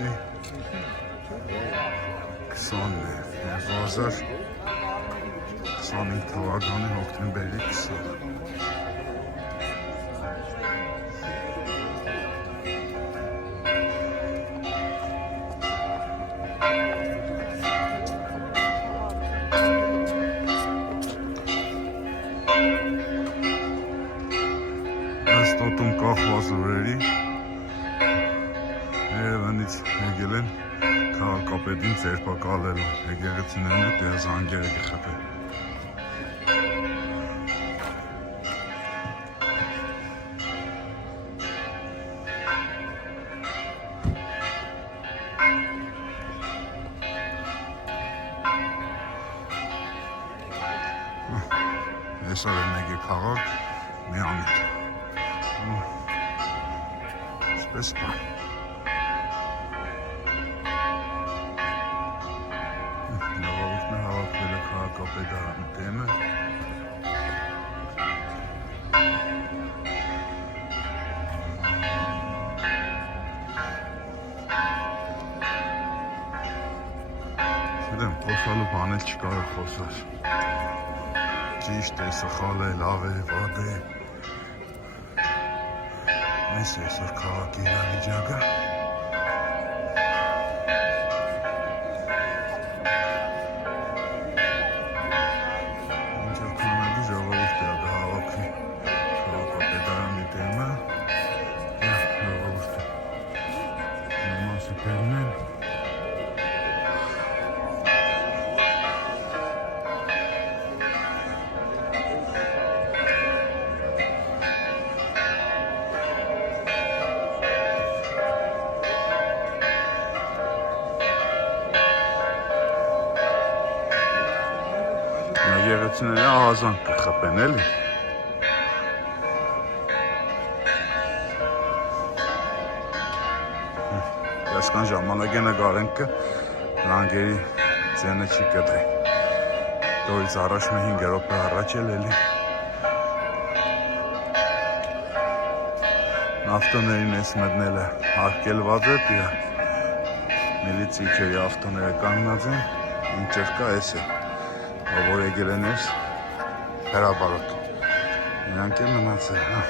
ամսի 2025 թվականի հոկտեմբերի 20։ Ստոտում կախված օրերի Երևանից եկել են քաղաքապետին ձերբակալելու, եկեղեցիներն ու զանգերը կխփել։ Այսօր են եկել քաղաք միամիտ։ Սպես բան։ Նավաղորդն է հավաքվել է քաղաքապետարանի դեմը։ Չգիտեմ, խոսալու բան էլ չկար խոսալ։ Ճիշտ է, սխալ է, լավ է, վատ է։ Այս է այսօր քաղաքի իրավիճակը։ Մինչև քանակի ժողովուրդ է հավաքվի քաղաքապետարանի դեմը։ Ժողովուրդը մասը բերնել։ Եկեղեցիները ահազանգ կխփեն էլի։ Այսքան ժամանակ է նկարենք կը լանգերի ձենը չի կտրի։ Դորից առաջ 5 րոպե առաջ էլ էլի։ Ավտոներին ես մտնելը հարկելված է, միլիցիայի ավտոները կանգնած են, ինչեր կա էս է։ Որ եկել են ես հրաբարոտ, իրանք են մնացել, հա։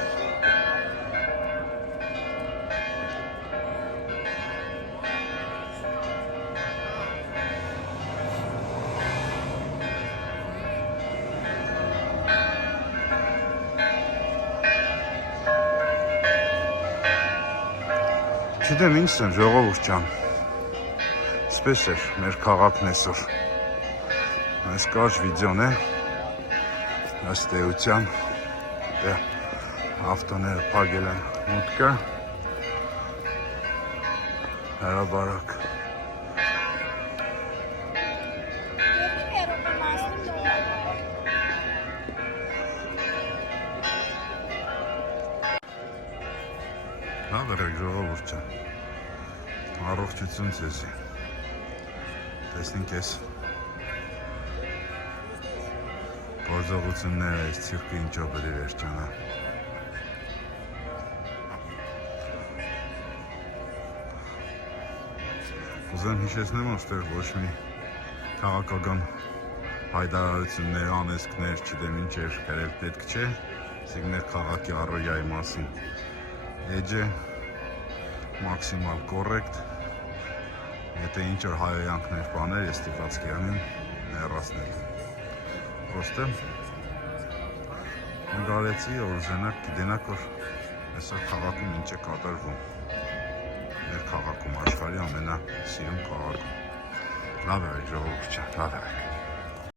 Չդեմ ինձ եմ ժողովուրդ ջան, սպես էր մեր քաղաքն այսօր։ Այս կարճ վիդեոն է, ըստ էության ավտոները փակել են մուտքը, հրաբարակ։ Լավ եղեք ժողովուրդ ջան, առողջություն ձեզի, տեսնենք ես գործողությունները այս ցիրկը ինչով բերի վերջանա։ Ուզեմ հիշեցնեմ, որտեղ ոչ մի քաղաքական հայտարարություններ, անեզքներ, չգիտեմ ինչեր գրել պետք չէ, մեր քաղաքի առօրյայի մասին։ Էջը մաքսիմալ կոռեկտ, եթե ինչ որ հայոյանքներ բաներ, ես ստիպված կյանեմ հեռացնել։ Պրոստը նկարեցի, որ ուզենակ գիտենակ, որ այսօր քաղաքում ինչ է կատարվում։ Մեր քաղաքում, աշխարհի ամենասիրուն քաղաքում։ Լավ եղեք ժողովուրդ ջան, լավ եղեք։